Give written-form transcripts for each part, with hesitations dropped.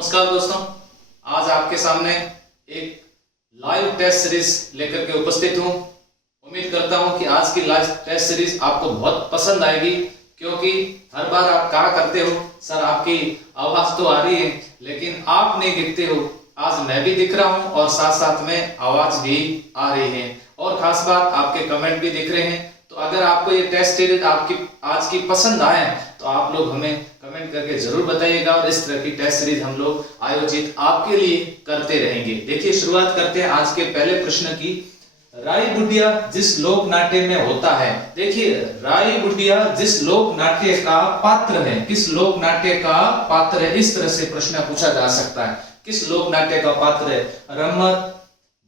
नमस्कार दोस्तों, आज आपके सामने एक लाइव टेस्ट सीरीज लेकर के उपस्थित हूं। उम्मीद करता हूं कि आज की लाइव टेस्ट सीरीज आपको बहुत पसंद आएगी, क्योंकि हर बार आप कहा करते हो सर आपकी आवाज तो आ रही है लेकिन आप नहीं दिखते हो। आज मैं भी दिख रहा हूं और साथ साथ में आवाज भी आ रही है और खास बात आपके कमेंट भी दिख रहे हैं। तो अगर आपको ये टेस्ट सीरीज आपकी आज की पसंद आए तो आप लोग हमें कमेंट करके जरूर बताइएगा और इस तरह की टेस्ट सीरीज हम लोग आयोजित आपके लिए करते रहेंगे। देखिए, शुरुआत करते हैं आज के पहले प्रश्न की। राई बुढ़िया जिस लोक नाट्य में होता है, देखिए राई बुढ़िया जिस लोक नाट्य का पात्र है, किस लोक नाट्य का पात्र है, इस तरह से प्रश्न पूछा जा सकता है। किस लोक नाट्य का पात्र है? रमत,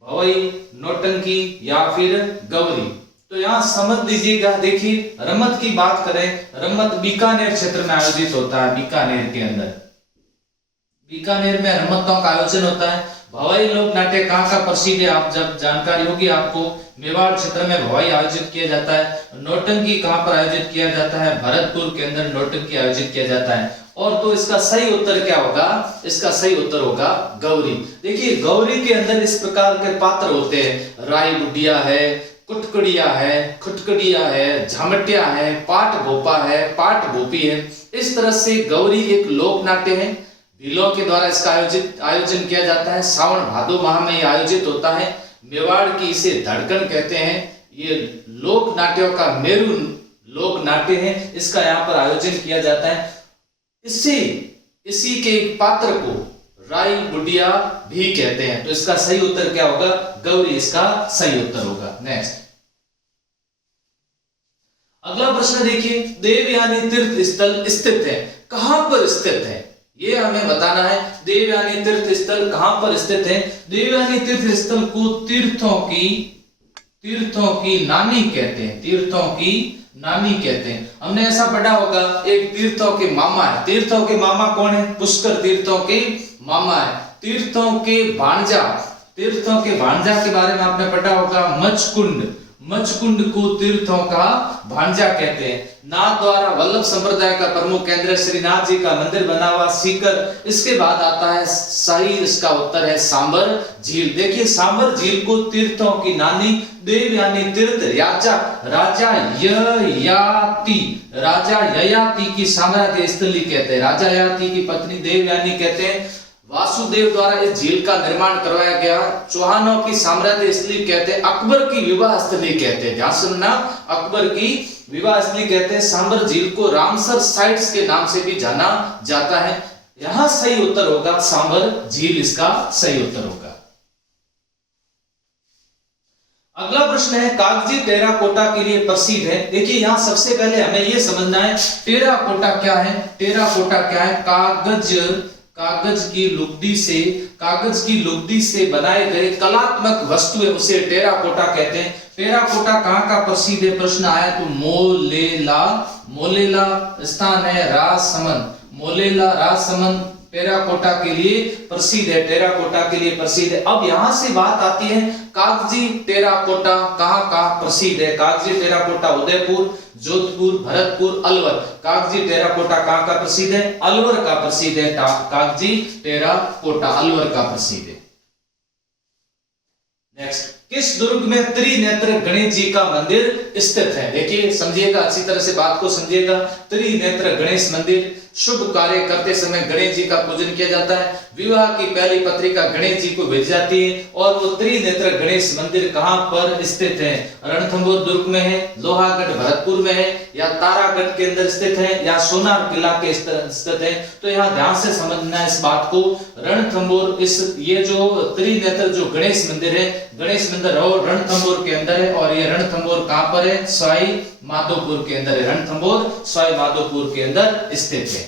भवई, नौटंकी या फिर गौरी। तो यहाँ समझ लीजिएगा। देखिए, रमत की बात करें, रमत बीकानेर क्षेत्र में आयोजित होता है। बीकानेर के अंदर, बीकानेर में रमतों का आयोजन होता है। भवाई लोक नाट्य कहाँ का प्रसिद्ध है, आप जब जानकारी होगी आपको, मेवाड़ क्षेत्र में भवाई आयोजित किया जाता है। नौटंकी कहाँ पर आयोजित किया जाता है? भरतपुर के अंदर नौटंकी आयोजित किया जाता है। और तो इसका सही उत्तर क्या होगा? इसका सही उत्तर होगा गौरी। देखिए, गौरी के अंदर इस प्रकार के पात्र होते हैं। राई बुढ़िया है, कुटकुड़िया है, खुटकुड़िया है, झामटिया है, पाट भोपा है, पाट भोपी है। इस तरह से गौरी एक लोक नाट्य है। भीलों के द्वारा इसका आयोजन किया जाता है। सावन भादो माह में यह आयोजित होता है। मेवाड़ की इसे धड़कन कहते हैं। ये लोक नाट्यों का मेरू लोक नाट्य है। इसका यहाँ पर आयोजन किया जाता है। इसी के एक पात्र को राई बुढ़िया भी कहते हैं। तो इसका सही उत्तर क्या होगा? गौरी इसका सही उत्तर होगा। नेक्स्ट, अगला प्रश्न देखिए। देवयानी तीर्थ स्थल स्थित है, कहां पर स्थित है? ये हमें बताना है। देवयानी तीर्थ स्थल कहां पर स्थित है? देवयानी तीर्थ स्थल को तीर्थों की नानी कहते हैं। तीर्थों की नानी कहते हैं। हमने ऐसा पढ़ा होगा, एक तीर्थों के मामा है। तीर्थों के मामा कौन है? पुष्कर तीर्थों के मामा है। तीर्थों के भांजा, तीर्थों के भांजा के बारे में आपने पढ़ा होगा, मचकुंड। मचकुंड को तीर्थों का भांजा कहते हैं। नाथ द्वारा वल्लभ संप्रदाय का प्रमुख केंद्र श्रीनाथ जी का मंदिर बना हुआ सीकर। इसके बाद आता है सही, इसका उत्तर है सांबर झील। देखिए, सांबर झील को तीर्थों की नानी देवयानी तीर्थ राजा ययाति की साम्राज्य स्थली कहते हैं। राजा ययाति की पत्नी देवयानी कहते हैं। वासुदेव द्वारा इस झील का निर्माण करवाया गया। चौहानों की साम्राज्य स्थली कहते हैं। अकबर की विवाह स्थली कहते हैं। ध्यान सुनना, अकबर की विवाह स्थली कहते हैं। सांबर झील को रामसर साइट्स के नाम से भी जाना जाता है। यहां सही उत्तर होगा सांबर झील, इसका सही उत्तर होगा। अगला प्रश्न है, कागजी टेराकोटा के लिए प्रसिद्ध है। देखिए, यहां सबसे पहले हमें यह समझना है टेराकोटा क्या है। टेराकोटा क्या है? कागज की लुगदी से बनाए गए कलात्मक वस्तु है, उसे टेराकोटा कहते हैं। टेराकोटा कहां का प्रसिद्ध है? प्रश्न आया तो मोलेला स्थान है राजसमंद। मोलेला राजसमंद टेराकोटा के लिए प्रसिद्ध है। टेराकोटा के लिए प्रसिद्ध है। अब यहां से बात आती है, कागजी टेराकोटा कहां का प्रसिद्ध है? कागजी टेराकोटा उदयपुर, जोधपुर, भरतपुर, अलवर। कागजी टेराकोटा कहां का प्रसिद्ध है? अलवर का प्रसिद्ध है। कागजी टेराकोटा अलवर का प्रसिद्ध है। नेक्स्ट, किस दुर्ग में त्रिनेत्र गणेश जी का मंदिर स्थित है? देखिए, समझिएगा, अच्छी तरह से बात को समझिएगा। त्रिनेत्र गणेश मंदिर, शुभ कार्य करते समय गणेश जी का पूजन किया जाता है। विवाह की पहली पत्रिका गणेश जी को भेजी जाती है। और वो त्रिनेत्र गणेश मंदिर कहां पर स्थित है? रणथंभौर दुर्ग में है, लोहागढ़ भरतपुर में है, या तारागढ़ के अंदर स्थित है, या सोनार किला के स्थित है? तो यहाँ ध्यान से समझना है इस बात को। रणथंभौर, ये जो त्रिनेत्र जो गणेश मंदिर है, गणेश मंदिर रणथंभौर के अंदर है। और ये रणथंभौर कहां पर है? सवाई माधोपुर के अंदर है। रणथंभौर सवाई माधोपुर के अंदर स्थित है।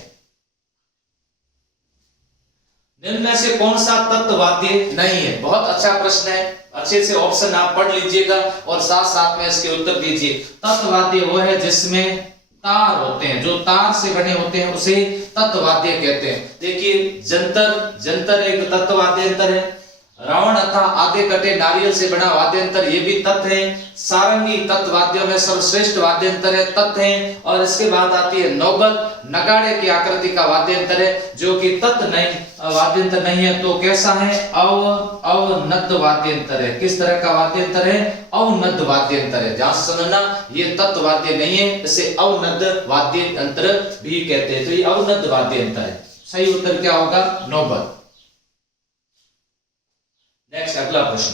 निम्न में से कौन सा तत्ववाद्य नहीं है? बहुत अच्छा प्रश्न है, अच्छे से ऑप्शन आप पढ़ लीजिएगा और साथ साथ में इसके उत्तर दीजिए। तत्ववाद्य वो है जिसमें तार होते हैं, जो तार से बने होते हैं उसे तत्ववाद्य कहते हैं। देखिए, जंतर एक तत्ववाद्य यंत्र है। रावण अथा आधे कटे नारियल से बना वाद्य यंत्र, ये भी तत् है। सारंगी तत् वाद्यों में सर्वश्रेष्ठ वाद्य यंत्र है, तत् है। और इसके बाद आती है नौबत, नगाड़े की आकृति का वाद्य यंत्र है, जो कि तत् नहीं वाद्य यंत्र नहीं है, तो कैसा है? अवनद वाद्य यंत्र है। किस तरह का वाद्य यंत्र है? अवनद वाद्य यंत्र है। ध्यान से समझना, ये तत् वाद्य नहीं है, इसे अवनद वाद्य यंत्र भी कहते हैं। तो ये अवनद वाद्य यंत्र है। सही उत्तर क्या होगा? नौबत। नेक्स्ट अगला प्रश्न,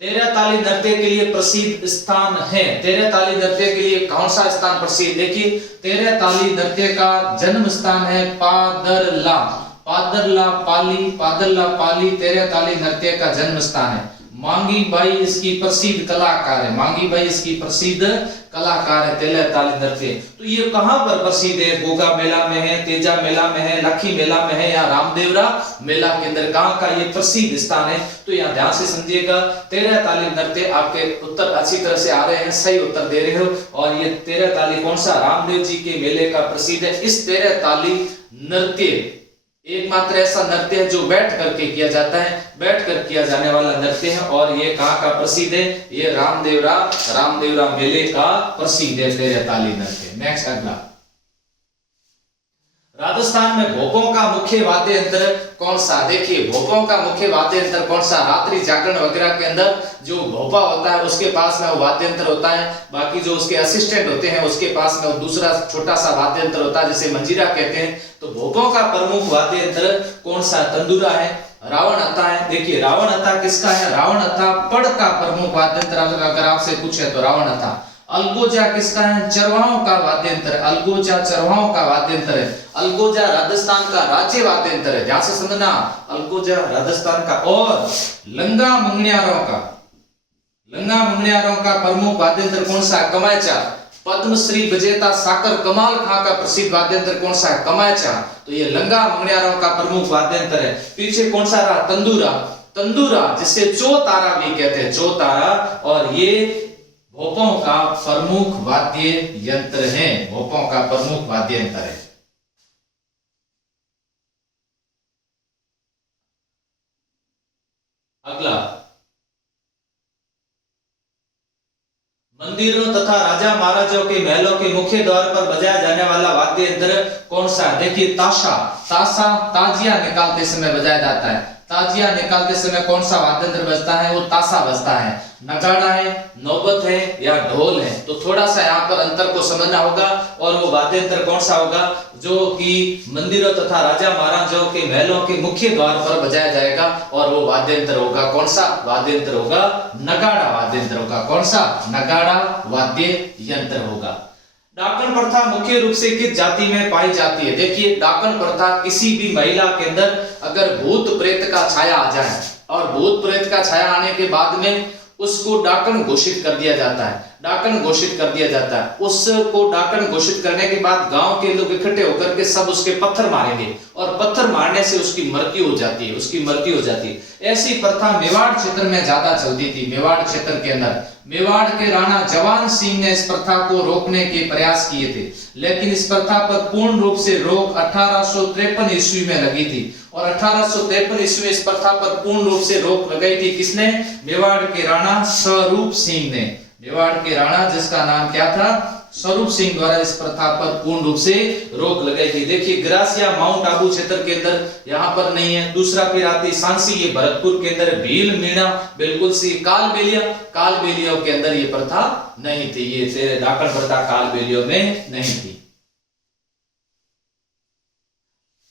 तेरह ताली नृत्य के लिए प्रसिद्ध स्थान है। तेरह ताली नृत्य के लिए कौन सा स्थान प्रसिद्ध? देखिए, तेरह ताली नृत्य का जन्म स्थान है पादरला। पादरला पाली तेरह ताली नृत्य का जन्म स्थान है। मांगी बाई इसकी प्रसिद्ध कलाकार है। मांगी बाई इसकी प्रसिद्ध कलाकार है तेरह ताली नृत्य। तो ये कहां पर प्रसिद्ध है? गोगा मेला में है, तेजा मेला में है, लखी मेला में है, या रामदेवरा मेला के अंदर कहां का ये प्रसिद्ध स्थान है? तो यहाँ ध्यान से समझिएगा, तेरह ताली नृत्य आपके उत्तर अच्छी तरह से आ रहे हैं, सही उत्तर दे रहे हो। और ये तेरह ताली कौन सा? रामदेव जी के मेले का प्रसिद्ध है। इस तेरह ताली नृत्य एकमात्र ऐसा नृत्य है जो बैठ करके किया जाता है, बैठ कर किया जाने वाला नृत्य है। और ये कहाँ का प्रसिद्ध है? ये रामदेवरा मेले का प्रसिद्ध है तेरह ताली नृत्य। नेक्स्ट अगला, राजस्थान में भोपों का मुख्य वाद्य यंत्र कौन सा? देखिए, भोपों का मुख्य वाद्य यंत्र कौन सा? रात्रि जागरण वगैरह के अंदर जो भोपा होता है उसके पास में वो वाद्य यंत्र होता है। बाकी जो उसके असिस्टेंट होते हैं उसके पास में वो दूसरा छोटा सा वाद्य यंत्र होता है, जिसे मंजीरा कहते हैं। तो भोपों का प्रमुख वाद्य यंत्र कौन सा? तंदूरा है। रावण अथा है। देखिए, रावण अथा किसका है? रावण अथा पड़ का प्रमुख वाद्य यंत्र अगर आपसे पूछे तो रावण अथा। अलगोजा किसका है? चरवाहों का वाद्य यंत्र। अलगोजा चरवाहों का वाद्य यंत्र है। अलगोजा राजस्थान का राज्य वाद्य यंत्र है। ध्यान से समझना, अलगोजा राजस्थान का। और लंगा मंगनियारों का प्रमुख वाद्य यंत्र कौन सा? कमायचा। पद्मश्री विजेता साकर कमाल खां का प्रसिद्ध वाद्य यंत्र कौन सा है? कमायचा। तो ये लंगा मंगनियारों का प्रमुख वाद्य यंत्र है। पीछे कौन सा रहा? तंदूरा जिसे चो तारा भी कहते हैं, चो तारा। और ये भोपों का प्रमुख वाद्य यंत्र है। भोपों का प्रमुख वाद्य यंत्र है। अगला, मंदिरों तथा राजा महाराजाओं के महलों के मुख्य द्वार पर बजाया जाने वाला वाद्य यंत्र कौन सा? देखिए, ताशा ताजिया निकालते समय बजाया जाता है। ताजिया निकालते समय कौन सा वाद्य यंत्र बजता है? वो ताशा बजता है। नगाड़ा है, नौबत है, या ढोल है? तो थोड़ा सा यहाँ पर अंतर को समझना होगा। और वो वाद्य यंत्र कौन सा होगा? जो कि मंदिरों तथा राजा महाराजाओं के महलों के मुख्य द्वार पर बजाया जाएगा। और वो वाद्य यंत्र होगा कौन सा? वाद्य यंत्र होगा नगाड़ा वाद्य यंत्र होगा। कौन सा? नगाड़ा वाद्य यंत्र होगा। डाकन प्रथा मुख्य रूप से किस जाति में पाई जाती है? देखिए, डाकन प्रथा किसी भी महिला के अंदर अगर भूत प्रेत का छाया आ जाए, और भूत प्रेत का छाया आने के बाद में उसको डाकन घोषित कर दिया जाता है। डाकन घोषित कर दिया जाता है। उसको डाकन घोषित करने के बाद गांव के लोग इकट्ठे होकर के सब उसके पत्थर मारेंगे, और पत्थर मारने से उसकी मृत्यु हो जाती है, उसकी मृत्यु हो जाती है। ऐसी प्रथा मेवाड़ क्षेत्र में ज्यादा चलती थी। मेवाड़ क्षेत्र के अंदर मेवाड़ के राणा जवान सिंह ने इस प्रथा को रोकने के प्रयास किए थे, लेकिन इस प्रथा पर पूर्ण रूप से रोक 1853 ईस्वी में लगी थी। और 1853 ईस्वी में इस प्रथा पर पूर्ण रूप से रोक लगाई थी। किसने? मेवाड़ के राणा स्वरूप सिंह ने। मेवाड़ के राणा जिसका नाम क्या था? स्वरूप सिंह द्वारा इस प्रथा पर पूर्ण रूप से रोक लगाई गई। देखिए, ग्रासिया माउंट आबू क्षेत्र के अंदर यहाँ पर नहीं है। दूसरा फिर आती सांसी, ये भरतपुर के अंदर। भील मीणा बिल्कुल सी। कालबेलिया के अंदर ये प्रथा नहीं थी। ये डाकन प्रथा कालबेलिया में नहीं थी।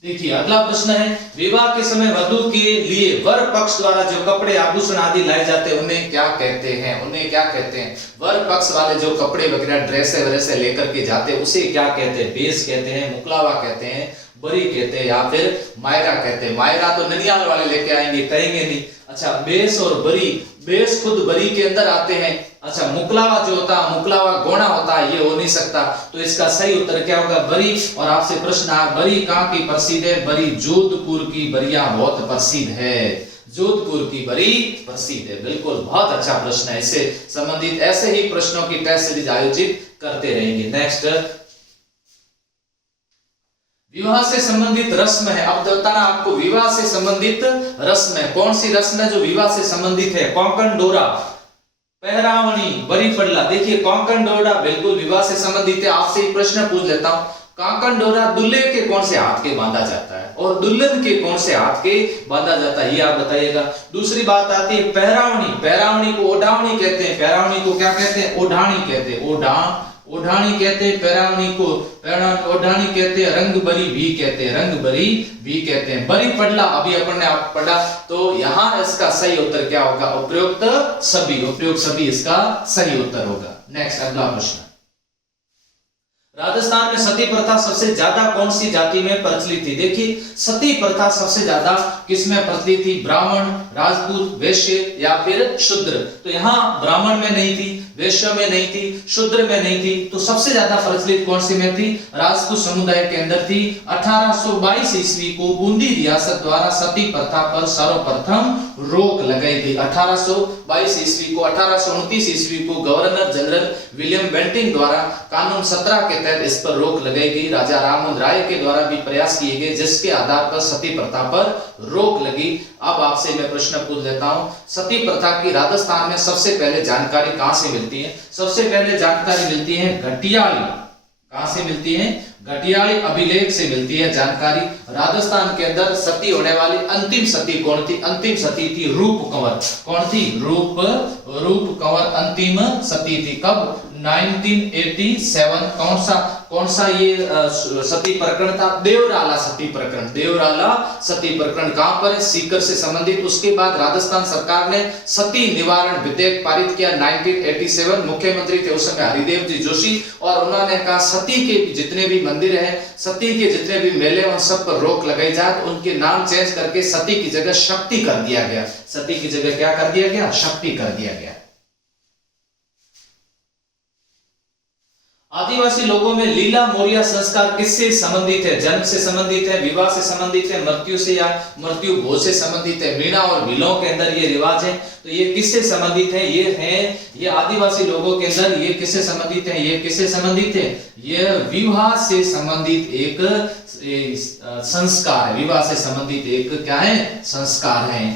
देखिए, अगला प्रश्न है, विवाह के समय वधू के लिए वर पक्ष द्वारा जो कपड़े आभूषण आदि लाए जाते हैं उन्हें क्या कहते हैं? उन्हें क्या कहते हैं? वर पक्ष वाले जो कपड़े वगैरह ड्रेसे वैसे लेकर के जाते हैं उसे क्या कहते हैं? बेस कहते हैं, मुकलावा कहते हैं, बरी कहते हैं, या फिर मायरा कहते हैं। मायरा तो ननियाल वाले लेके आएंगे, कहेंगे नहीं। अच्छा, बेस और बरी, बेस खुद बरी के अंदर आते हैं। अच्छा, मुकलावा जो होता है, मुकलावा गोना होता है, ये हो नहीं सकता। तो इसका सही उत्तर क्या होगा? बरी। और आपसे प्रश्न है, बरी कहाँ की प्रसिद्ध है? बरी जोधपुर की बरिया बहुत प्रसिद्ध है। जोधपुर की बरी प्रसिद्ध है। बिल्कुल, बहुत अच्छा प्रश्न है। इससे संबंधित ऐसे ही प्रश्नों की टेस्ट सीरीज आयोजित करते रहेंगे। नेक्स्ट, विवाह से संबंधित रस्म है। अब बताना आपको विवाह से संबंधित रस्म है, कौन सी रस्म है जो विवाह से संबंधित है। कोंकण डोरा, पहरावणी, बरी पड़ला। देखिए कोंकण डोरा बिल्कुल विवाह से संबंधित है। आपसे एक प्रश्न पूछ लेता हूं, कोंकण डोरा दूल्हे के कौन से हाथ के बांधा जाता है और दुल्हन के कौन से हाथ के बांधा जाता है, ये आप बताइएगा। दूसरी बात आती है पहरावणी। पहरावणी को ओढ़ावणी कहते हैं, पहरावणी को क्या कहते हैं, ओढ़ाणी कहते हैं, ओढ़ाणी कहते हैं पहरावणी को, ओढ़ाणी कहते हैं। रंग बरी भी कहते हैं, रंग बरी भी कहते हैं। बरी पड़ला अभी अपन ने आप पढ़ा, तो यहां इसका सही उत्तर क्या होगा, उपयुक्त सभी, उपयुक्त सभी इसका सही उत्तर होगा। नेक्स्ट अगला प्रश्न, राजस्थान में सती प्रथा सबसे ज्यादा कौन सी जाति में प्रचलित थी। देखिए सती प्रथा सबसे ज्यादा किसमें प्रचलित थी, ब्राह्मण, राजपूत, वैश्य या फिर शूद्र। तो यहाँ ब्राह्मण में नहीं थी, वैश्य में नहीं थी, शूद्र में नहीं थी, तो सबसे ज्यादा प्रचलित कौन सी में थी, राजपूत समुदाय के अंदर थी। 1822 ईस्वी को बूंदी रियासत द्वारा सती प्रथा पर सर्वप्रथम रोक लगाई गई। 1822 ईस्वी को, 1829 ईस्वी को गवर्नर जनरल विलियम बेंटिंग द्वारा कानून 17 के तहत इस पर रोक लगाई गई। राजा राममोहन राय के द्वारा भी प्रयास किए गए, जिसके आधार पर सती प्रथा पर रोक लगी। अब आपसे मैं प्रश्न पूछ लेता हूं, सती प्रथा की राजस्थान में सबसे पहले जानकारी कहां से मिलती है। सबसे पहले जानकारी मिलती है घटियाली। कहां से मिलती है, घटियाली अभिलेख से मिलती है जानकारी। राजस्थान के अंदर सती होने वाली अंतिम सती कौन थी, अंतिम सती थी रूप कंवर। कौन थी, रूप कंवर अंतिम सती थी। कब, 1987। कौन सा ये सती प्रकरण था, देवराला सती प्रकरण। देवराला सती प्रकरण कहां पर है, सीकर से संबंधित। उसके बाद राजस्थान सरकार ने सती निवारण विधेयक पारित किया 1987। मुख्यमंत्री थे उस समय हरिदेव जी जोशी, और उन्होंने कहा सती के जितने भी मंदिर है, सती के जितने भी मेले, उन सब पर रोक लगाई जाए। तो उनके नाम चेंज करके सती की जगह शक्ति कर दिया गया। सती की जगह क्या कर दिया गया, शक्ति कर दिया गया। आदिवासी लोगों में लीला मोरिया संस्कार किससे संबंधित है, जन्म से संबंधित है, विवाह से संबंधित है, मृत्यु से या मृत्यु भोज से संबंधित है। मीणा और भीलों के अंदर ये रिवाज है, तो ये किससे संबंधित है, ये आदिवासी लोगों के अंदर ये किससे संबंधित है, ये किससे संबंधित है, ये विवाह से संबंधित एक संस्कार है। विवाह से संबंधित एक क्या है, संस्कार है।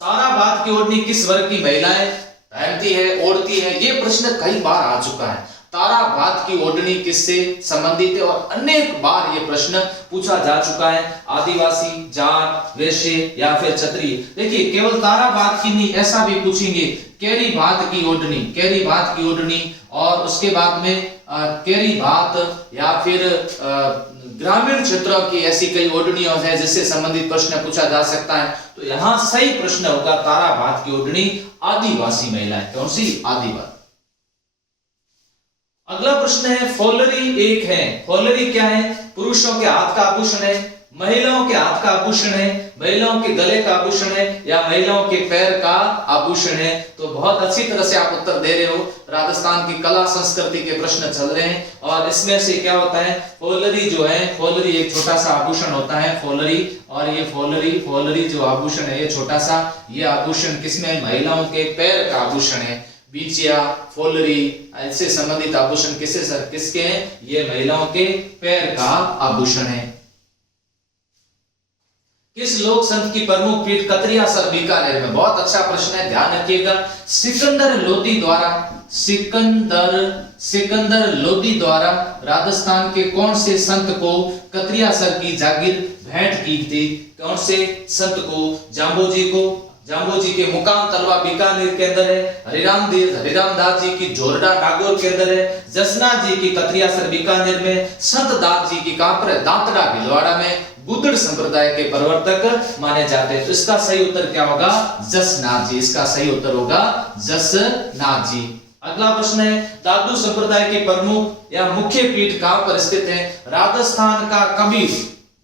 ताराबाद की ओढ़नी किस वर्ग की महिलाएं पहनती है, ओढ़ती है, ये प्रश्न कई बार आ चुका है। ताराबाद की ओढ़नी किससे संबंधित है, और अनेक बार ये प्रश्न पूछा जा चुका है। आदिवासी, जाट, वैश्य या फिर क्षत्रिय। देखिए केवल ताराबाद की नहीं, ऐसा भी पूछेंगे केरी भात की ओढ़नी, केरी भात की ओढ़नी, और उसके बाद में केरी भात या फिर ग्रामीण क्षेत्रों की ऐसी कई ओढ़नियां हैं जिससे संबंधित प्रश्न पूछा जा सकता है। तो यहां सही प्रश्न होगा ताराबाद की ओढ़नी आदिवासी महिलाएं। कौन सी, आदिवासी। अगला प्रश्न है फॉलरी एक है। फॉलरी क्या है, पुरुषों के हाथ का आभूषण है, महिलाओं के हाथ का आभूषण है, महिलाओं के गले का आभूषण है, या महिलाओं के पैर का आभूषण है। तो बहुत अच्छी तरह से आप उत्तर दे रहे हो। राजस्थान की कला संस्कृति के प्रश्न चल रहे हैं, और इसमें से क्या होता है, फॉलरी जो है, फॉलरी एक छोटा सा आभूषण होता है, फॉलरी। और ये फॉलरी जो आभूषण है, ये छोटा सा, ये आभूषण किसमें, महिलाओं के पैर का आभूषण है। बीचिया, फॉलरी, इससे संबंधित आभूषण किसके हैं, ये महिलाओं के पैर का आभूषण है। किस लोक संत की प्रमुख पीठ कतरियासर बीकानेर में, बहुत अच्छा प्रश्न है, ध्यान रखिएगा। सिकंदर लोधी द्वारा राजस्थान के कौन से संत को कतरियासर की जागीर भेंट की थी। कौन से संत को, जाम्बोजी के मुकाम तलवा बीकानेर के अंदर है, हरिराम दास जी की जोरडा नागौर के अंदर है, जसनाथ जी की कतरियासर बीकानेर में, संत दास जी की कहां पर है, दांतड़ा भिलवाड़ा में। बुद्ध संप्रदाय के प्रवर्तक माने जाते हैं। तो इसका सही उत्तर क्या होगा, जसनाथ जी। इसका सही उत्तर होगा जसनाथ जी। अगला प्रश्न है दादू संप्रदाय के प्रमुख या मुख्य पीठ कहां पर स्थित है। राजस्थान का कबीर,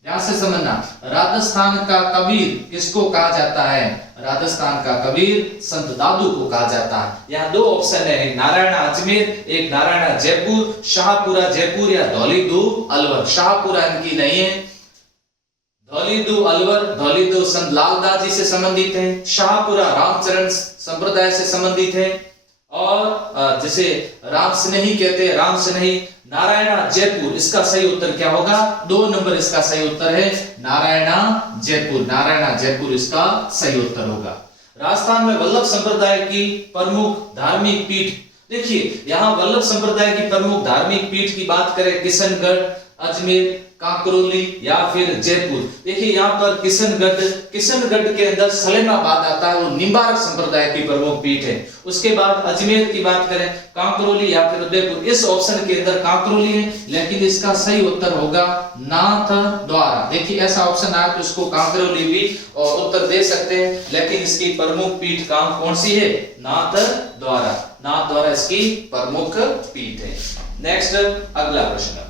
ध्यान से समझना, राजस्थान का कबीर किसको कहा जाता है, राजस्थान का कबीर संत दादू को कहा जाता है। यहाँ दो ऑप्शन है, एक नारायण अजमेर, एक नारायण जयपुर, शाहपुरा जयपुर या धौलीदू अलवर। शाहपुरा इनकी नहीं है, धौलीदू अलवर, धौलीदू संत लालदास जी से संबंधित है, शाहपुरा रामचरण संप्रदाय से संबंधित है, और जिसे राम स्नेही कहते हैं, राम स्नेही। नारायणा जयपुर, इसका सही उत्तर क्या होगा? 2 नंबर इसका सही उत्तर है नारायणा जयपुर। नारायणा जयपुर इसका सही उत्तर होगा। राजस्थान में वल्लभ संप्रदाय की प्रमुख धार्मिक पीठ, देखिए यहां वल्लभ संप्रदाय की प्रमुख धार्मिक पीठ की बात करें, किशनगढ़, अजमेर, कांकरोली या फिर जयपुर। देखिए यहाँ पर किशनगढ़ के अंदर सलेमाबाद आता है, वो निम्बार्क संप्रदाय की प्रमुख पीठ है। उसके बाद अजमेर की बात करें, कांकरोली या फिर उदयपुर। इस ऑप्शन के अंदर कांकरोली है, लेकिन इसका सही उत्तर होगा नाथ द्वारा। देखिए ऐसा ऑप्शन आया तो इसको कांकरोली भी और उत्तर दे सकते हैं, लेकिन इसकी प्रमुख पीठ कौन सी है? नाथ द्वारा। नाथ द्वारा इसकी प्रमुख पीठ है। नेक्स्ट अगला प्रश्न,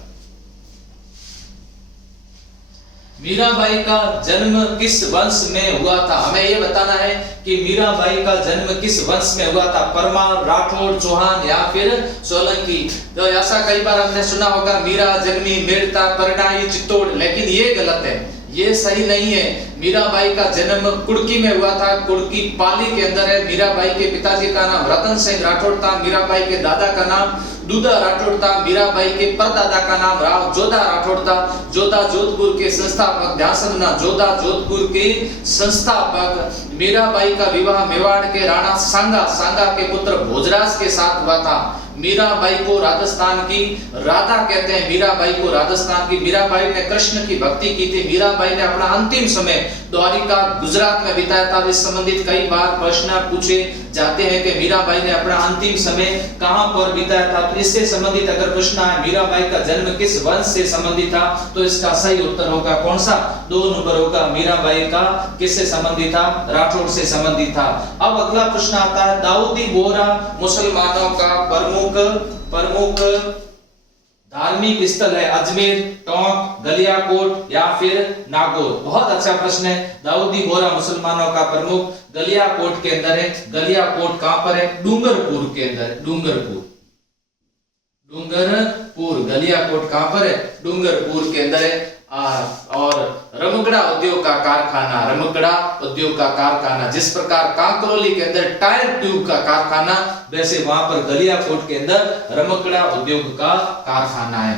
मीराबाई का जन्म किस वंश में हुआ था? हमें यह बताना है कि मीराबाई का जन्म किस वंश में हुआ था, परमार, राठौड़, चौहान या फिर सोलंकी। तो ऐसा कई बार हमने सुना होगा, मीरा जन्मी मेड़ता परनाई चित्तौड़, लेकिन ये गलत है, ये सही नहीं है। मीराबाई का जन्म कुड़की में हुआ था, कुड़की पाली के अंदर है। मीराबाई के पिताजी का नाम रतन सिंह राठौड़ था, मीराबाई के दादा का नाम दूधा राठौड़ था, मीराबाई के परदादा का नाम राव जोधा राठौड़ था। जोधा जोधपुर के संस्थापक, ध्यान से सुनना, जोधा जोधपुर के संस्थापक। मीराबाई का विवाह मेवाड़ के राणा सांगा के पुत्र भोजराज के साथ हुआ था। मीराबाई को राजस्थान की राधा कहते हैं, मीराबाई को राजस्थान की। मीराबाई ने कृष्ण की भक्ति की थी। मीराबाई ने अपना अंतिम समय द्वारिका गुजरात में बिताया था। इस संबंधित कई बार प्रश्न पूछे जाते हैं कि मीराबाई ने अपना अंतिम समय कहां पर बिताया था। तो इससे संबंधित अगर प्रश्न आए मीराबाई का जन्म किस वंश से संबंधित था, तो इसका सही उत्तर होगा कौन सा? 2 नंबर होगा। मीराबाई का किससे संबंधित था? राठौड़ से संबंधित था। अब अगला प्रश्न आता है, दाऊदी बोहरा मुसलमानों का प्रमुख धार्मिक स्थल है, अजमेर, टोंक, गलियाकोट या फिर नागौर। बहुत अच्छा प्रश्न है। दाऊदी बोहरा मुसलमानों का प्रमुख गलियाकोट के अंदर है। गलियाकोट कहां पर है? डूंगरपुर के अंदर है। डूंगरपुर गलियाकोट कहां पर है? डूंगरपुर के अंदर है। और रमकड़ा उद्योग का कारखाना, जिस प्रकार कांकरोली के अंदर टायर ट्यूब का कारखाना, वैसे वहां पर गलियाकोट के अंदर रमकड़ा उद्योग का कारखाना है।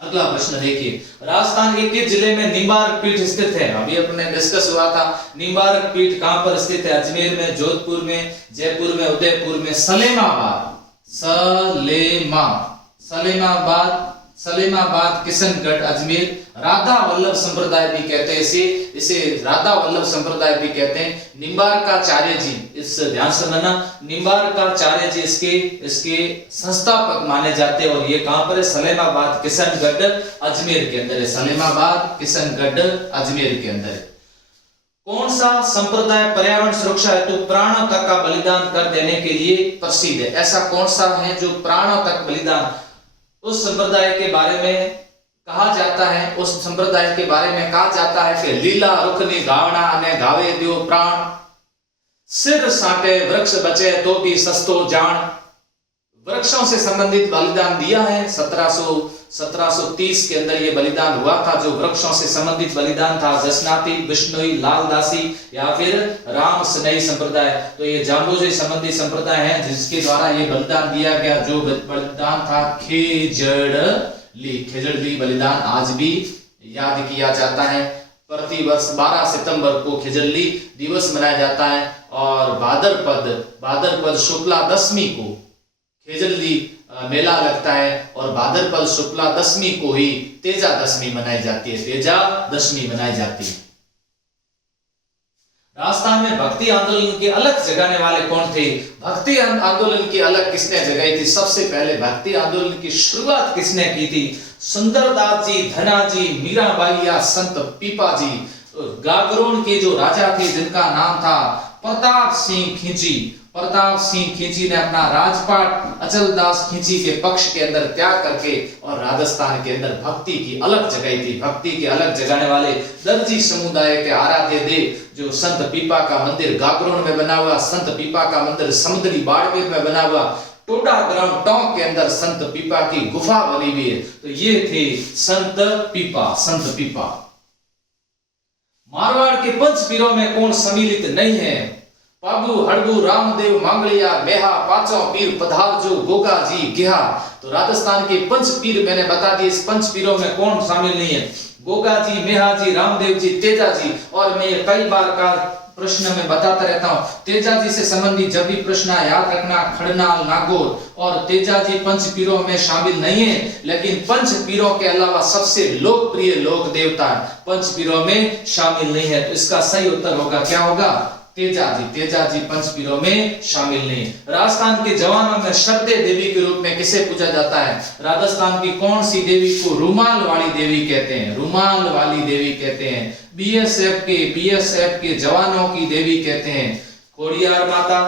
अगला प्रश्न देखिए, राजस्थान के किस जिले में निम्बार्क पीठ स्थित है? अभी अपने डिस्कस हुआ था, निम्बार्क पीठ कहां पर स्थित है? अजमेर में, जोधपुर में, जयपुर में, उदयपुर में, सलेमाबाद, किशनगढ़, अजमेर। राधा वल्लभ संप्रदाय भी कहते हैं इसे राधा वल्लभ संप्रदाय भी कहते हैं। निम्बार्काचार्य जी, इस ध्यान से सुनना, निम्बार्काचार्य जी इसके संस्थापक माने जाते हैं। और ये कहां पर है? सलेमाबाद, किशनगढ़, अजमेर के अंदर है। सलेमाबाद, किशनगढ़, अजमेर के अंदर है। कौन सा संप्रदाय पर्यावरण सुरक्षा हेतु प्राणों तक का बलिदान कर देने के लिए प्रसिद्ध है? ऐसा कौन सा है जो प्राणों तक बलिदान, उस संप्रदाय के बारे में कहा जाता है, उस संप्रदाय के बारे में कहा जाता है कि लीला रुखनी गावना ने गावे दियो प्राण, सिर साटे वृक्ष बचे तो भी सस्तो जान। वृक्षों से संबंधित बलिदान दिया है। 1730 के अंदर ये बलिदान हुआ था, जो वृक्षों से संबंधित बलिदान था। जसनाती, बिश्नोई, लालदासी या फिर राम स्नेही संप्रदाय। तो ये जाम्बुजी संबंधी संप्रदाय है जिसके द्वारा ये बलिदान दिया गया। जो बलिदान था खेजड़ली बलिदान आज भी याद किया जाता है। प्रतिवर्ष 12 सितंबर को खेजड़ली दिवस मनाया जाता है। और भाद्रपद शुक्ला दशमी को खेजड़ली मेला लगता है। और भाद्रपद शुक्ला दशमी को ही तेजा दशमी मनाई जाती है। राजस्थान में भक्ति आंदोलन की अलग जगाने वाले कौन थे? भक्ति आंदोलन की अलग किसने जगाई थी? सबसे पहले भक्ति आंदोलन की शुरुआत किसने की थी? सुंदरदास जी, धनाजी, मीराबाई या संत पीपाजी। गागरोन के जो राजा थे जिनका नाम था प्रताप सिंह खींची ने अपना राजपाट अचलदास खींची के पक्ष के अंदर त्याग करके और राजस्थान के अंदर भक्ति की अलग जगाई थी। भक्ति की अलग जगाने वाले दर्जी समुदाय के आराध्य देव जो संत पीपा का मंदिर गागरोन में बना हुआ, संत पीपा का मंदिर समुद्री बाड़मेर में बना हुआ, टोडा ग्राम टोंक के अंदर संत पीपा की गुफा बनी हुई है। तो ये थे संत पीपा। मारवाड़ के पंच पीरों में कौन सम्मिलित नहीं है? पाबू हड़बू रामदेव मांगलिया मेहा पांचों पीर पधारजो गोगा जी गिहा। तो राजस्थान के पंच पीर मैंने बता दिए। इस पंच पीरों में कौन शामिल नहीं है? गोगा जी, मेहा जी, रामदेव जी, तेजा जी। और मैं ये कई बार का प्रश्न में बताता रहता हूं, तेजा जी से संबंधित जब भी प्रश्न याद रखना, खड़नाल, नागौर और तेजा जी पंच पीरों में शामिल नहीं है, लेकिन पंच पीरों के अलावा सबसे लोकप्रिय लोक देवता पंच पीरों में शामिल नहीं है। तो इसका सही उत्तर होगा, क्या होगा? तेजा जी। तेजा जी पंच पीरों में शामिल नहीं। राजस्थान के जवानों में श्रद्धे देवी के रूप में किसे पूजा जाता है? राजस्थान की कौन सी देवी को रुमाल वाली देवी कहते हैं? रुमाल वाली देवी कहते हैं। बीएसएफ के जवानों की देवी कहते हैं खोड़ियार माता,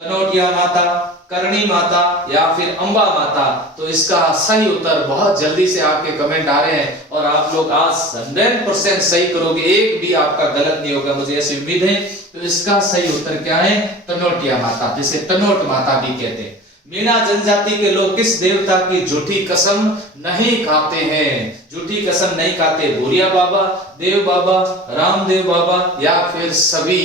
तनोटिया माता, करणी माता या फिर अंबा माता। तो इसका सही उत्तर बहुत जल्दी से आपके कमेंट आ रहे हैं और आप लोग आज 100% सही करोगे, एक भी आपका गलत नहीं होगा, मुझे ऐसी उम्मीद है। तो इसका सही उत्तर क्या है? तनोटिया माता, जिसे तनोट माता भी कहते हैं। मीणा जनजाति के लोग किस देवता की झूठी कसम नहीं खाते हैं? झूठी कसम नहीं खाते। भूरिया बाबा, देव बाबा, रामदेव बाबा या फिर सभी?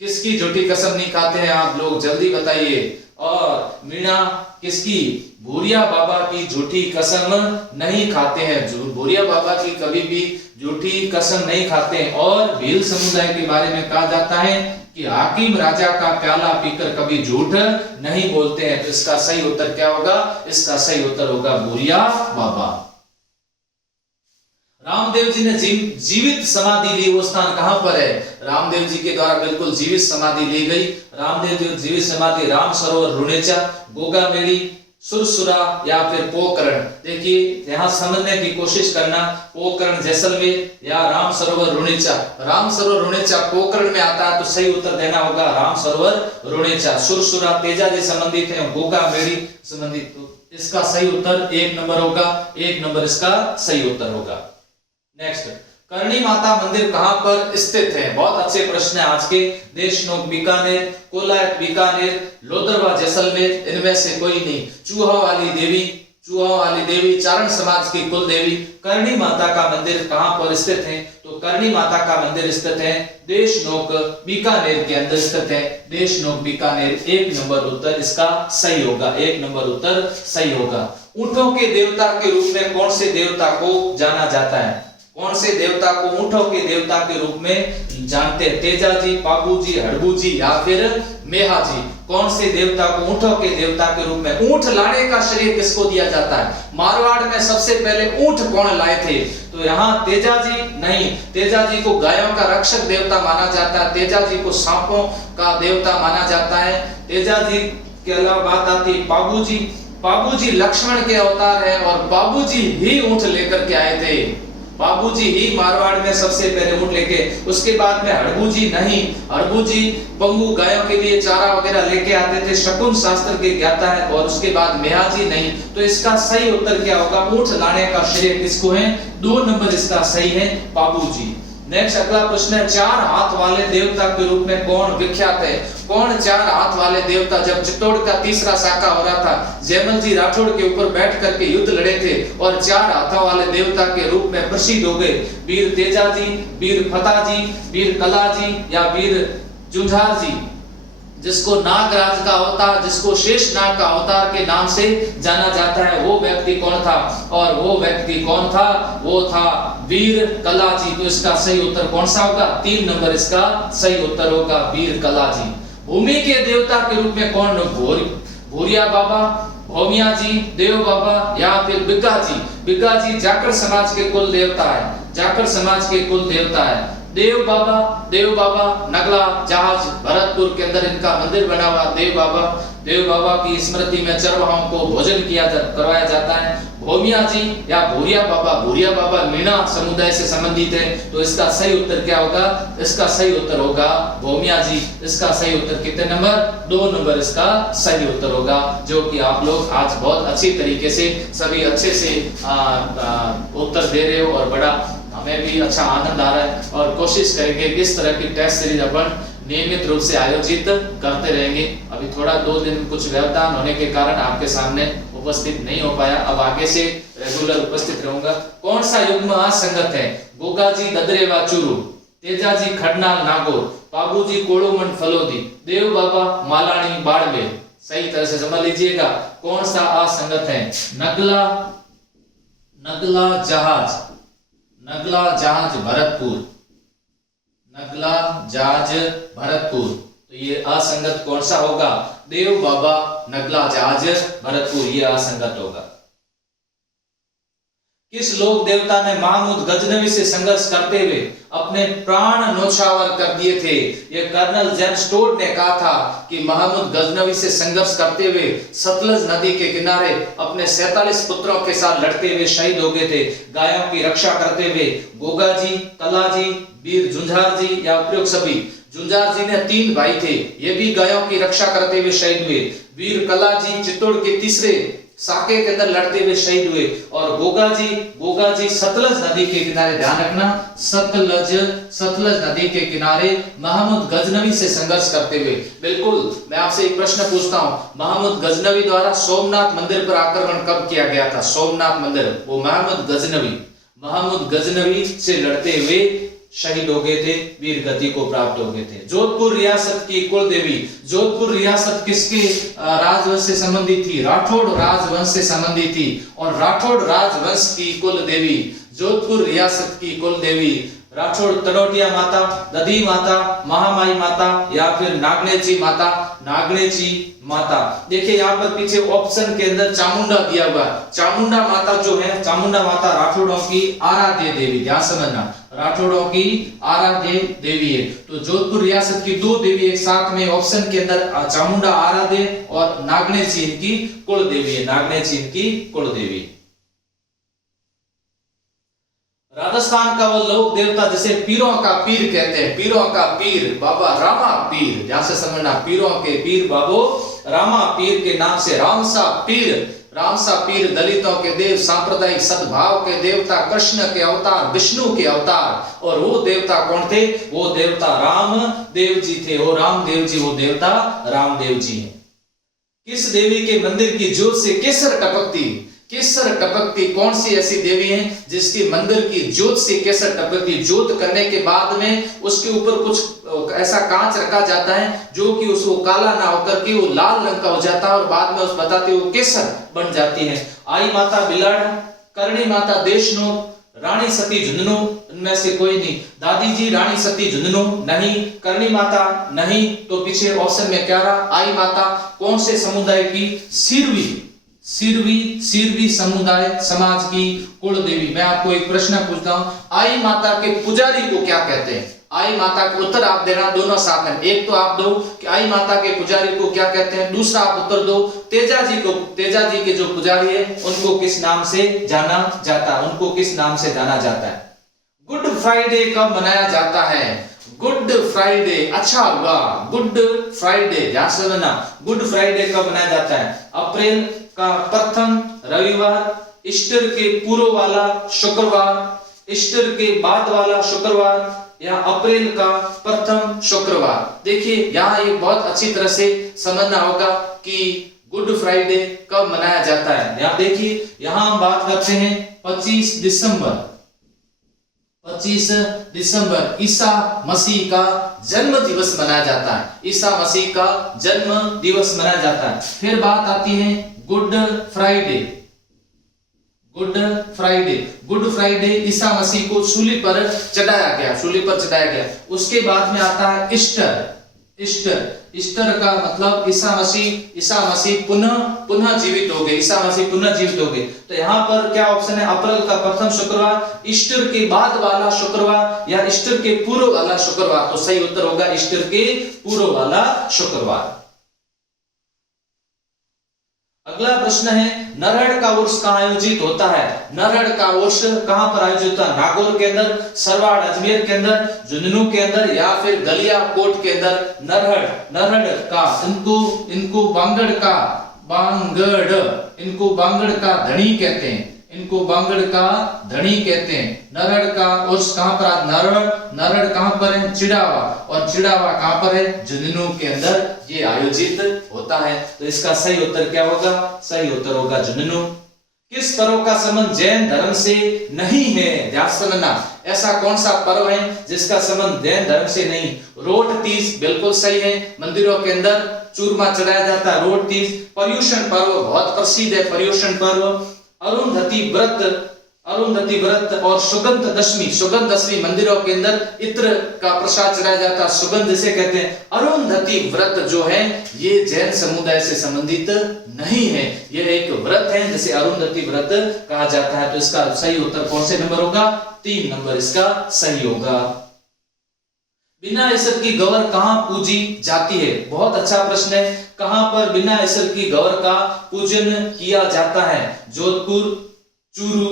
किसकी झूठी कसम नहीं खाते हैं आप लोग जल्दी बताइए। और मीणा किसकी? भूरिया बाबा की झूठी कसम नहीं खाते हैं। भूरिया बाबा की कभी भी झूठी कसम नहीं खाते हैं। और भील समुदाय के बारे में कहा जाता है कि हाकिम राजा का प्याला पीकर कभी झूठ नहीं बोलते हैं। तो इसका सही उत्तर क्या होगा? इसका सही उत्तर होगा भूरिया बाबा। रामदेव जी ने जीवित समाधि ली, वो स्थान कहां पर है? रामदेव जी के द्वारा बिल्कुल जीवित समाधि ली गई। रामदेव जी जीवित समाधि राम सरोवर रुणेचा, गोगामेड़ी, सुरसुरा या फिर पोकरण। देखिए यहां समझने की कोशिश करना, पोकरण जैसलमेर या राम सरोवर रुणेचा। राम सरोवर रुणेचा पोकरण में आता है, तो सही उत्तर देना होगा राम सरोवर रुणेचा। सुरसुरा तेजा जी संबंधित है, गोगामेड़ी संबंधित। तो इसका सही उत्तर 1 नंबर होगा, 1 नंबर इसका सही उत्तर होगा। नेक्स्ट, करणी माता मंदिर कहां पर स्थित है? बहुत अच्छे प्रश्न है आज के। देशनोक बीकानेर, कोलायत बीकानेर, लोदरवा जैसलमेर, इनमें से कोई नहीं। चूहा वाली देवी चारण समाज की कुल देवी। करणी माता का मंदिर कहां पर स्थित है? तो करणी माता का मंदिर स्थित है देशनोक बीकानेर के अंदर स्थित है। देशनोक बीकानेर 1 नंबर उत्तर इसका सही होगा, 1 नंबर उत्तर सही होगा। ऊंटों के देवता के रूप में कौन से देवता को जाना जाता है? कौन से देवता को ऊंटों के देवता के रूप में जानते हैं? तेजा जी, पाबू जी, हड़बू जी या फिर मेहा जी? कौन से देवता को ऊंटों के देवता के रूप में? ऊंट लाने का श्रेय किसको दिया जाता है? मारवाड़ में सबसे पहले ऊंट कौन लाए थे? तो यहाँ तेजा जी नहीं। तेजा जी को गायों का रक्षक देवता माना जाता है। तेजा जी को सांपों का देवता माना जाता है। तेजा जी के अलावा बात आती है पाबू जी। पाबू जी लक्ष्मण के अवतार है और बाबू जी ही ऊंट लेकर के आए थे। बाबूजी ही मारवाड़ में सबसे पहले ऊंट लेके, उसके बाद में हड़बू जी नहीं। हड़बू जी पंगु गायों के लिए चारा वगैरह लेके आते थे, शकुन शास्त्र के ज्ञाता है। और उसके बाद मेहा जी नहीं। तो इसका सही उत्तर क्या होगा? ऊंट लाने का श्रेय किसको है? 2 नंबर इसका सही है, बाबू जी। नेक्स्ट अगला प्रश्न है, 4 हाथ वाले देवता के रूप में कौन विख्यात है? कौन 4 हाथ वाले देवता? जब चित्तौड़ का तीसरा शाखा हो रहा था, जयमल जी राठौड़ के ऊपर बैठ करके युद्ध लड़े थे और 4 हाथों वाले देवता के रूप में प्रसिद्ध हो गए। वीर तेजा जी, वीर फता जी, वीर कला जी या वीर जुंझार जी। जिसको नागराज का अवतार, जिसको शेषनाग का अवतार के नाम से जाना जाता है, वो व्यक्ति कौन था? और वो व्यक्ति कौन था? वो था वीर कला जी। तो इसका सही उत्तर कौन सा होगा? 3 नंबर इसका सही उत्तर होगा, वीर कला जी। भूमि के देवता के रूप में कौन? भूरिया बाबा, भौमिया जी, देव बाबा या फिर बिग्गा जी। बिग्गा जी जाखड़ समाज के कुल देवता है। जाखड़ समाज के कुल देवता है। देव बाबा नगला जहाज भरतपुर के अंदर इनका मंदिर बना हुआ। देव बाबा की स्मृति में चरवाहों को भोजन करवाया जाता है। भौमिया जी या भूरिया बाबा मीणा समुदाय से संबंधित है। तो इसका सही उत्तर क्या होगा? इसका सही उत्तर होगा भौमिया जी। इसका सही उत्तर कितने नंबर? 2 नंबर इसका सही उत्तर होगा, जो कि आप लोग आज बहुत अच्छी तरीके से सभी अच्छे से उत्तर दे रहे हो और बड़ा हमें भी अच्छा आनंद आ रहा है। और कोशिश करेंगे कि इस तरह की टेस्ट सीरीज अपन नियमित रूप से आयोजित करते रहेंगे। अभी थोड़ा 2 दिन कुछ व्यवधान होने के कारण आपके सामने उपस्थित नहीं हो पाया, अब आगे से रेगुलर उपस्थित रहूंगा। कौन सा युग्म संगत है? गोगा जी, ददरेवा, चूरू। तेजाजी खडनाल नागौर, बाबूजी कोड़ोमन फलोदी, देव बाबा मालानी बाड़मेर। सही तरह से समझ लीजिएगा कौन सा आ संगत है। नगला जहाज, नगला जहाज भरतपुर, नगला जहाज भरतपुर। तो ये असंगत कौन सा होगा? देव बाबा नगला जहाज भरतपुर, ये असंगत होगा। किस लोक देवता ने महमूद गजनवी से संघर्ष करते हुए अपने प्राण न्योछावर कर दिए थे? ये कर्नल जेम्स टोड ने कहा था कि महमूद गजनवी से संघर्ष करते हुए सतलज नदी के किनारे अपने 47 पुत्रों के साथ लड़ते हुए शहीद हो गए थे। गायों की रक्षा करते हुए गोगाजी, कलाजी, वीर झुंझार जी या उपयुक्त सभी। झुंझार जी ने 3 भाई थे, ये भी गायों की रक्षा करते हुए शहीद हुए। वीर कलाजी चित्तौड़ के तीसरे साके के अंदर लड़ते हुए शहीद हुए। और गोगाजी सतलज नदी के किनारे, ध्यान रखना, सतलज नदी के किनारे महमूद गजनवी से संघर्ष करते हुए। बिल्कुल, मैं आपसे एक प्रश्न पूछता हूं, महमूद गजनवी द्वारा सोमनाथ मंदिर पर आक्रमण कब किया गया था? सोमनाथ मंदिर, वो महमूद गजनवी से लड़ते हुए शहीद हो गए थे, वीर गति को प्राप्त हो गए थे। जोधपुर रियासत की कुल देवी, जोधपुर रियासत किसके राजवंश से संबंधित थी? राठौड़ राजवंश से संबंधित थी। और राठौड़ राजवंश की कुल देवी, जोधपुर रियासत की कुल देवी राठौड़ तड़ोटिया माता, दधी माता, महामाई माता या फिर नागनेची माता। देखिए यहाँ पर पीछे ऑप्शन के अंदर चामुंडा दिया हुआ। चामुंडा माता जो है, चामुंडा माता राठौड़ों की आराध्य देवी, ध्यान समझना, राठौड़ों की आराध्य देवी है। तो जोधपुर रियासत की 2 देवी एक साथ में ऑप्शन के अंदर, चामुंडा आराध्य और नागनेची इनकी कुल देवी है, नागनेची इनकी कुल देवी। राजस्थान का वो लोक देवता जिसे पीरों का पीर कहते हैं, पीरों का पीर बाबा रामा पीर, ध्यान से समझना, पीरों के पीर बाबो रामा पीर के नाम से रामसा पीर दलितों के देव, सांप्रदायिक सद्भाव के देवता, कृष्ण के अवतार, विष्णु के अवतार। और वो देवता कौन थे? वो देवता रामदेव जी थे। वो रामदेव जी, वो देवता रामदेव जी हैं। किस देवी के मंदिर की ज्योत से केसर टपकती? कौन सी ऐसी देवी है जिसकी मंदिर की ज्योत से केसर टपकती? ज्योत करने के बाद में उसके ऊपर कुछ ऐसा कांच रखा जाता है जो कि उसको काला ना होकर के वो लाल रंग का हो जाता है और बाद में उस बताते वो केसर बन जाती है। आई माता बिलाड़, करणी माता देशनोक, रानी सती झुंझुनू, इनमें से कोई नहीं। दादी जी रानी सती झुंझुनू नहीं, करणी माता नहीं। तो पीछे ऑप्शन में क्या रहा? आई माता कौन से समुदाय की? सिरवी समुदाय समाज की कुल देवी। मैं आपको एक प्रश्न पूछता हूं, आई माता के पुजारी को क्या कहते हैं? आई माता के उत्तर आप देना दोनों साथ में। एक तो आप दो कि आई माता के पुजारी को क्या कहते हैं, दूसरा आप उत्तर दो तेजा जी के जो पुजारी है उनको किस नाम से जाना जाता है? गुड फ्राइडे कब मनाया जाता है? गुड फ्राइडे, अच्छा हुआ, गुड फ्राइडे, ध्यान से सुनना, गुड फ्राइडे कब मनाया जाता है? अप्रैल का प्रथम रविवार, ईस्टर के पूर्व वाला शुक्रवार, ईस्टर के बाद वाला शुक्रवार या अप्रैल का प्रथम शुक्रवार। देखिए यहाँ एक बहुत अच्छी तरह से समझना होगा कि गुड फ्राइडे कब मनाया जाता है। यहाँ देखिए, यहाँ हम बात करते हैं 25 दिसंबर ईसा मसीह का जन्म दिवस मनाया जाता है। ईसा मसीह का जन्म दिवस मनाया जाता है। फिर बात आती है गुड फ्राइडे ईसा मसीह को सूली पर चढ़ाया गया। उसके बाद में आता है ईस्टर का मतलब ईसा मसीह पुनः जीवित हो गए। तो यहाँ पर क्या ऑप्शन है? अप्रैल का प्रथम शुक्रवार, ईस्टर के बाद वाला शुक्रवार या ईस्टर के पूर्व वाला शुक्रवार। तो सही उत्तर होगा ईस्टर के पूर्व वाला शुक्रवार। अगला प्रश्न है, नरहड़ का उर्स कहाँ आयोजित होता है? नरहड़ का उर्स कहाँ पर आयोजित होता है? नागौर के अंदर, सरवाड़ अजमेर के अंदर, झुंझुनू के अंदर या फिर गलियाकोट के अंदर? नरहड़ का, इनको बांगड़ का धनी कहते हैं। नरहड़ का उर्स कहाँ पर? नरहड़ कहाँ पर है? चिड़ावा। और चिड़ावा कहाँ पर है? झुंझुनू के अंदर ये आयोजित होता है। तो इसका सही उत्तर क्या होगा? सही उत्तर होगा झुंझुनू। किस पर्व का संबंध जैन धर्म से नहीं है? ध्यान से सुनना, ऐसा कौन सा पर्व है जिसका संबंध जैन धर्म से नहीं? रोट तीज बिल्कुल सही है, मंदिरों के अंदर चूरमा चढ़ाया जाता है रोट तीज। पर्युषण पर्व बहुत प्रसिद्ध है, पर्युषण पर्व। अरुंधति व्रत और सुगंध दशमी मंदिरों के अंदर इत्र का प्रसाद चढ़ाया जाता है, सुगंध जिसे कहते हैं। अरुंधति व्रत जो है ये जैन समुदाय से संबंधित नहीं है, यह एक व्रत है जिसे अरुंधति व्रत कहा जाता है। तो इसका सही उत्तर कौन से नंबर होगा? 3 नंबर इसका सही होगा। बिना ईसर की गौर कहाँ पूजी जाती है? बहुत अच्छा प्रश्न है। कहां पर बिना ईसर की गौर का पूजन किया जाता है? जोधपुर, चूरू,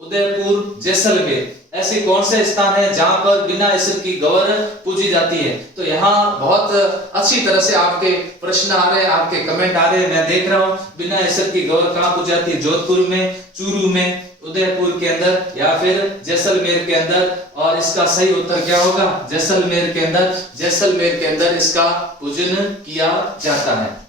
उदयपुर, जैसलमेर, ऐसे कौन से स्थान है जहां पर बिना ईसर की गौर पूजी जाती है? तो यहाँ बहुत अच्छी तरह से आपके प्रश्न आ रहे हैं, आपके कमेंट आ रहे हैं, मैं देख रहा हूं। बिना ईसर की गौर कहां पूजी जाती है? जोधपुर में, चूरू में, उदयपुर के अंदर या फिर जैसलमेर के अंदर। और इसका सही उत्तर क्या होगा? जैसलमेर के अंदर। जैसलमेर के अंदर इसका पूजन किया जाता है।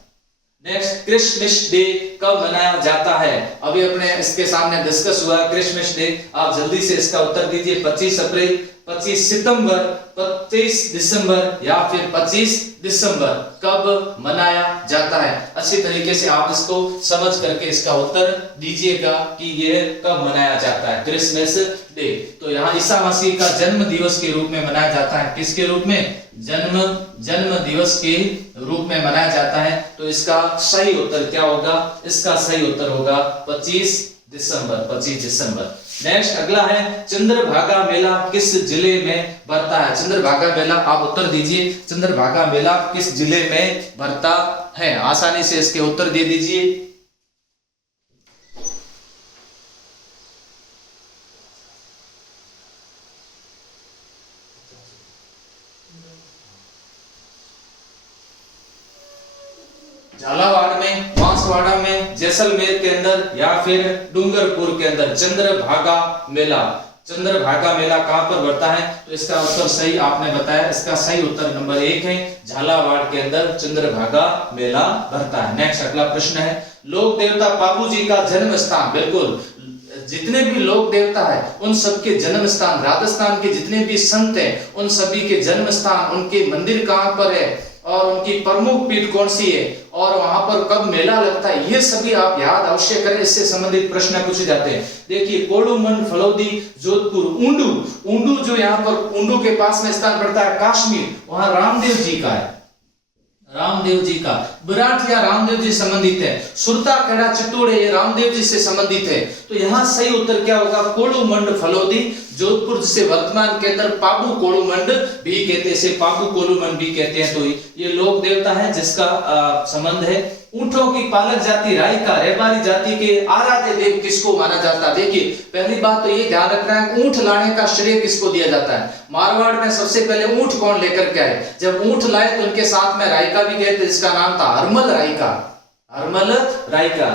नेक्स्ट, क्रिसमस डे कब मनाया जाता है? अभी अपने इसके सामने डिस्कस हुआ क्रिसमस डे, आप जल्दी से इसका उत्तर दीजिए। 25 अप्रैल, 25 सितंबर, 25 दिसंबर या फिर 25 दिसंबर कब मनाया जाता है? अच्छी तरीके से आप इसको समझ करके इसका उत्तर दीजिएगा कि ये कब मनाया जाता है क्रिसमस डे। तो यहाँ ईसा मसीह का जन्म दिवस के रूप में मनाया जाता है। किसके रूप में? जन्म दिवस के रूप में मनाया जाता है। तो इसका सही उत्तर क्या होगा? इसका सही उत्तर होगा 25 दिसंबर, 25 दिसंबर। नेक्स्ट अगला है, चंद्रभागा मेला किस जिले में भरता है? चंद्रभागा मेला आप उत्तर दीजिए। चंद्रभागा मेला किस जिले में भरता है? आसानी से इसके उत्तर दे दीजिए। झालावाड़ में, बांसवाड़ा में, जैसलमेर के अंदर या फिर डूंगरपुर के अंदर चंद्रभागा मेला कहां पर बढ़ता है? तो इसका उत्तर सही आपने बताया, इसका सही उत्तर नंबर 1 है, झालावाड़ के अंदर चंद्रभागा मेला भरता है। नेक्स्ट अगला प्रश्न है, लोक देवता पापू जी का जन्म स्थान? बिल्कुल, जितने भी लोक देवता है उन सबके जन्म स्थान, राजस्थान के जितने भी संत हैं उन सभी के जन्म स्थान, उनके मंदिर कहां पर है और उनकी प्रमुख पीठ कौन सी है और वहां पर कब मेला लगता है, ये सभी आप याद अवश्य करें। इससे संबंधित प्रश्न पूछे जाते हैं। देखिए, कोडूमंड, फलौदी, जोधपुर, ऊंडू जो यहाँ पर ऊंडू के पास में स्थान पड़ता है, कश्मीर, वहां रामदेव जी का है, रामदेव जी का। बिराटिया रामदेव जी संबंधित है। सुरता खेड़ा चित्तौड़ ये रामदेव जी से संबंधित है। तो यहाँ सही उत्तर क्या होगा? कोडूमंड, फलौदी, जोधपुर, जिसे वर्तमान के अंदर पाबू कोडूमंड भी कहते हैं, इसे पाबू कोडूमंड भी कहते हैं। तो ये लोक देवता है जिसका संबंध है। ऊंटों की पालक जाति राइका, रेबारी जाति के आराध्य देव किसको माना जाता है? देखिए, पहली बात तो ये ध्यान रखना है, ऊंट लाने का श्रेय किसको दिया जाता है? मारवाड़ में सबसे पहले ऊंट कौन लेकर के आए? जब ऊंट लाए तो उनके साथ में राइका भी गए थे, जिसका नाम था हरमल राइका।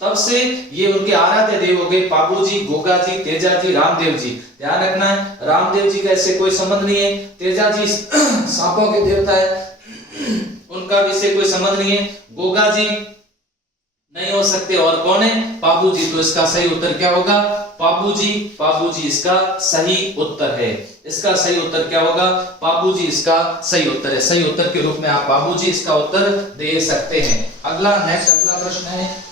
तब से ये उनके आराध्य देव हो गए, पाबूजी, गोगाजी, तेजाजी, रामदेव जी। ध्यान रखना है, रामदेव जी का इससे कोई संबंध नहीं है। तेजाजी सांपों के देवता है, उनका भी इससे कोई संबंध नहीं है। गोगाजी नहीं हो सकते, और कौन है? पाबूजी। तो इसका सही उत्तर क्या होगा? पाबूजी इसका सही उत्तर है। इसका सही उत्तर क्या होगा? पाबूजी इसका सही उत्तर है। सही उत्तर के रूप में आप पाबूजी इसका उत्तर दे सकते हैं। अगला प्रश्न है,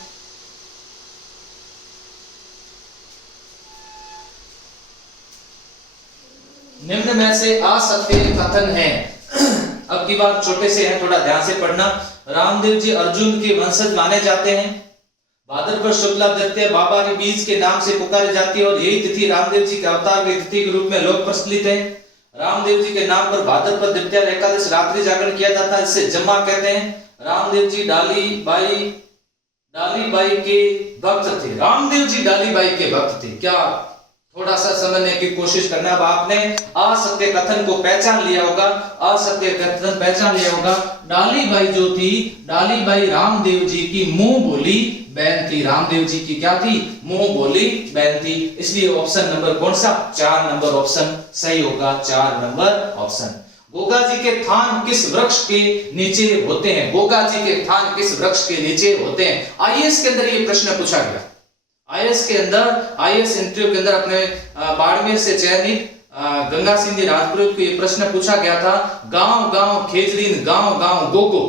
निम्न में से असत्य कथन है। अब की बात छोटे से है, थोड़ा ध्यान से पढ़ना। रामदेव जी अर्जुन के वंशज माने जाते हैं। भाद्रपद शुक्ला द्वितीया बाबारी बीज के नाम से पुकारे जाती है और यही तिथि रामदेव जी के अवतार की तिथि के रूप में लोक प्रचलित है। रामदेव जी के नाम पर भाद्रपद द्वितीया एकादश रात्रि जागरण किया जाता है, जिसे जम्मा कहते हैं। रामदेव जी डाली बाई के भक्त थे। रामदेव जी डाली बाई के भक्त थे। क्या थोड़ा सा समझने की कोशिश करना। अब आपने असत्य कथन को पहचान लिया होगा, असत्य कथन पहचान लिया होगा। डाली बाई जो थी, डाली बाई रामदेव जी की मुंह बोली बहन थी। रामदेव जी की क्या थी? मुंह बोली बहन थी। इसलिए ऑप्शन नंबर कौन सा? 4 नंबर ऑप्शन सही होगा। 4 नंबर ऑप्शन। गोगा जी के थान किस वृक्ष के नीचे होते हैं? गोगा जी के थान किस वृक्ष के नीचे होते हैं? आईएएस के अंदर ये प्रश्न पूछा गया। आईएएस के अंदर, आईएएस इंटरव्यू के अंदर अपने बाड़मेर से चयनित गंगा सिंह जी राजपुरोहित को ये प्रश्न पूछा गया था, गांव गांव खेजड़ीन गांव गांव गोगो,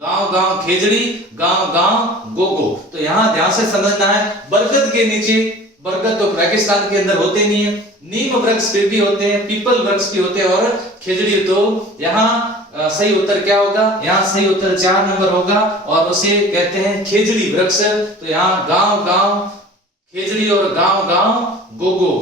गांव गांव खेजड़ी गांव गांव गोगो। तो यहां ध्यान से समझना है, बरगद के नीचे, बरगद तो रेगिस्तान के अंदर होते नहीं है, नीम वृक्ष फिर भी होते हैं, पीपल वृक्ष भी होते हैं, और खेजड़ी, तो यहाँ सही उत्तर क्या होगा, यहाँ सही उत्तर 4 नंबर होगा, और उसे कहते हैं खेजड़ी वृक्ष। तो यहाँ गांव गांव खेजड़ी और गांव गांव गोगो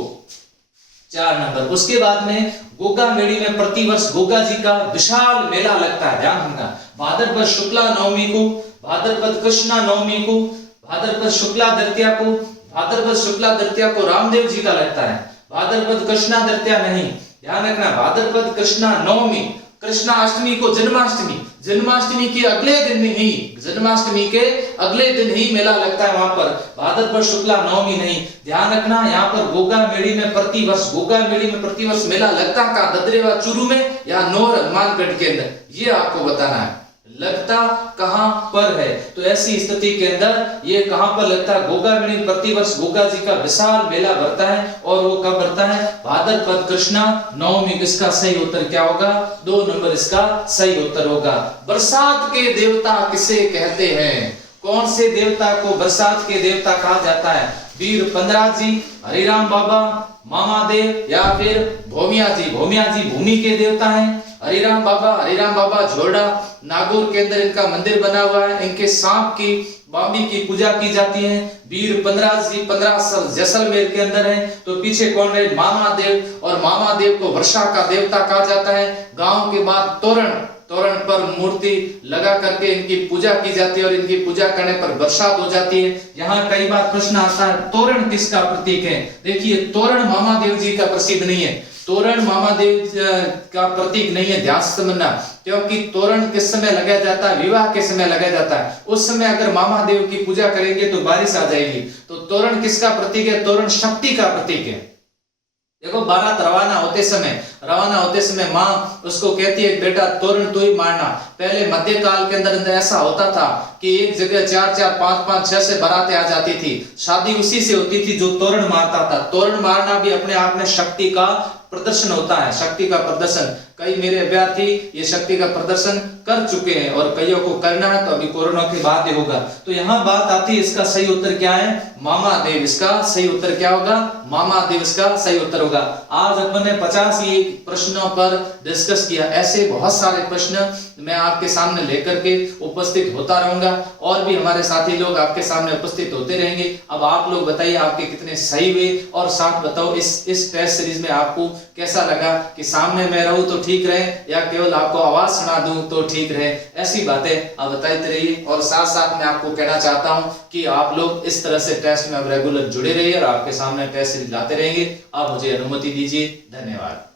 4 नंबर। उसके बाद में गोगा मेड़ी में प्रतिवर्ष गोगा जी का विशाल मेला लगता है, ध्यान रखना, भाद्रपद शुक्ला नवमी को, भाद्रपद कृष्णा नवमी को, भाद्रपद शुक्ला द्वितीया को, भाद्रपद शुक्ला द्वितीया को रामदेव जी का लगता है, भाद्रपद कृष्णा द्वितीया नहीं, ध्यान रखना, भाद्रपद कृष्णा नवमी, कृष्णा अष्टमी को जन्माष्टमी, जन्माष्टमी के अगले दिन ही, जन्माष्टमी के अगले दिन ही मेला लगता है वहां पर, भाद्रपद शुक्ला नवमी नहीं। ध्यान रखना, यहाँ पर गोगा मेड़ी में प्रतिवर्ष, गोगा मेड़ी में प्रतिवर्ष मेला लगता का ददरेवा चूरू में या नौर हनुमानगढ़ के अंदर, ये आपको बताना है, लगता कहां पर है। तो ऐसी स्थिति के अंदर ये कहां पर लगता है, गोगा मेड़ी में प्रतिवर्ष गोगा जी का विशाल मेला भरता है, और वो कब भरता है, भाद्रपद कृष्णा नवमी। इसका सही उत्तर क्या होगा, 2 नंबर इसका सही उत्तर होगा। बरसात के देवता किसे कहते हैं, कौन से देवता को बरसात के देवता कहा जाता है, वीर पंद्राज जी, हरिराम बाबा, मामादेव, या फिर भोमिया जी। भोमिया जी भूमि के देवता हैं, हरिराम बाबा झोड़ा नागौर के अंदर इनका मंदिर बना हुआ है, इनके सांप की बामी की पूजा की जाती है। वीर पंद्राज जी 15 जैसलमेर के अंदर है। तो पीछे कौन है, मामादेव, और मामादेव को वर्षा का देवता कहा जाता है। गांव के बाद तोरण पर मूर्ति लगा करके इनकी पूजा की जाती है, और इनकी पूजा करने पर बरसात हो जाती है। यहाँ कई बार प्रश्न आता है, तोरण किसका प्रतीक है। देखिए, तोरण मामादेव जी का प्रसिद्ध नहीं है, तोरण मामादेव का प्रतीक नहीं है, ध्यान से समझना, क्योंकि तोरण किस समय लगाया जाता है, विवाह के समय लगाया जाता है। उस समय अगर मामादेव की पूजा करेंगे तो बारिश आ जाएगी। तो तोरण किसका प्रतीक है, तोरण शक्ति का प्रतीक है। देखो, बारात रवाना होते समय माँ उसको कहती है, बेटा तोरण तो ही मारना। पहले मध्यकाल के अंदर ऐसा होता था कि एक जगह 4-4, 5-5, 6 से बारातें आ जाती थी। शादी उसी से होती थी जो तोरण मारता था। तोरण मारना भी अपने आप में शक्ति का प्रदर्शन होता है, शक्ति का प्रदर्शन। कई मेरे अभ्यर्थी ये शक्ति का प्रदर्शन कर चुके हैं, और कईयों को करना है, तो अभी कोरोना के बाद ही होगा। तो यहाँ बात आती है, इसका सही उत्तर क्या है, मामादेव। इसका सही उत्तर क्या होगा, मामादेव इसका सही उत्तर होगा। आज अपन ने 50 ही प्रश्नों पर डिस्कस किया। ऐसे बहुत सारे प्रश्न मैं आपके सामने लेकर के उपस्थित होता रहूंगा, और भी हमारे साथी लोग आपके सामने उपस्थित होते रहेंगे। अब आप लोग बताइए आपके कितने सही हुए, और साथ बताओ इस टेस्ट सीरीज में आपको कैसा लगा, कि सामने मैं रहूं तो ठीक रहे, या केवल आपको आवाज सुना दूं तो ठीक रहे। ऐसी बातें आप बताते रहिए, और साथ साथ मैं आपको कहना चाहता हूं कि आप लोग इस तरह से टेस्ट में अब रेगुलर जुड़े रहिए, और आपके सामने टेस्ट सीरीज लाते रहेंगे। आप मुझे अनुमति दीजिए। धन्यवाद।